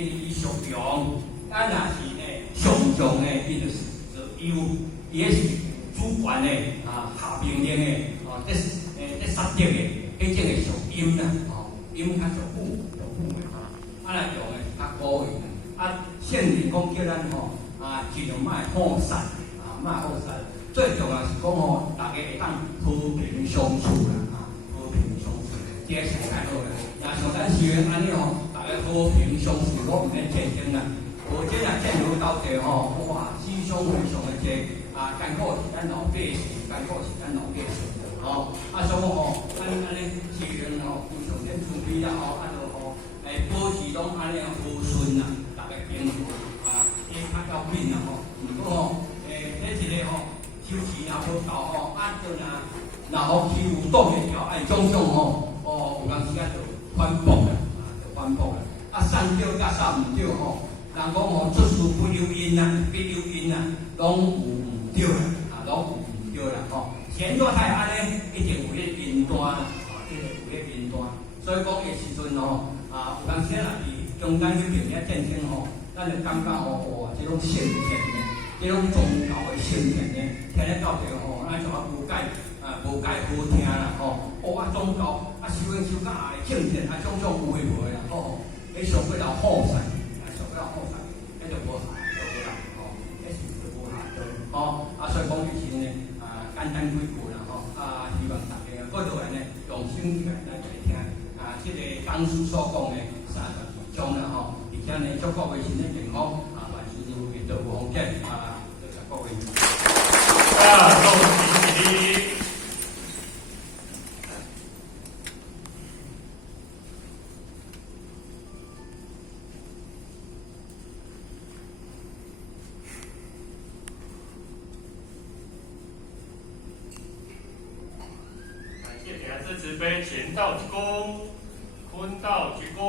因为伊上强，啊若是呢上强呢，伊就是伊是主管的下命令的这杀敌的，迄种的上阴啦，阴较上富的若强的较高的，圣人讲叫咱尽量莫好杀，莫好杀。最重要是讲大家会当和平相处啦，和平相处，这是上最好啦。若像咱学员安尼大家和平相处，我毋免战争啦。无这战争到地哇，死伤非常的多，艰苦是咱老百姓，艰苦是咱老百姓，所以咱安尼学员非常真准备啦，保持拢安尼和顺啦，大家平衡伊较要紧啦如果迄一个收钱也无够若好欺负挡会牢，种有当时间就反驳啦，送对甲送毋对人讲出师不留因拢有毋对啦，拢有毋对啦前段太安尼，一定有咧因端啦，一定有咧因端。所以讲的时阵有当时若是中间去平遐战争咱就感觉哇，这种圣贤呢，这种宗教的圣贤呢，听咧到地咱就无解好听啦宗教修到圣贤种种有诶无诶啦迄上过头好势，迄就无下道啦迄是就无下道所以讲就是呢简单几句啦希望大家各位呢用心来听这个讲师所讲的32章啦而且呢祝各位身体健康万事如意，道无风险多谢各位。恭喜你！感谢点子慈悲，前道鞠躬，坤道鞠躬。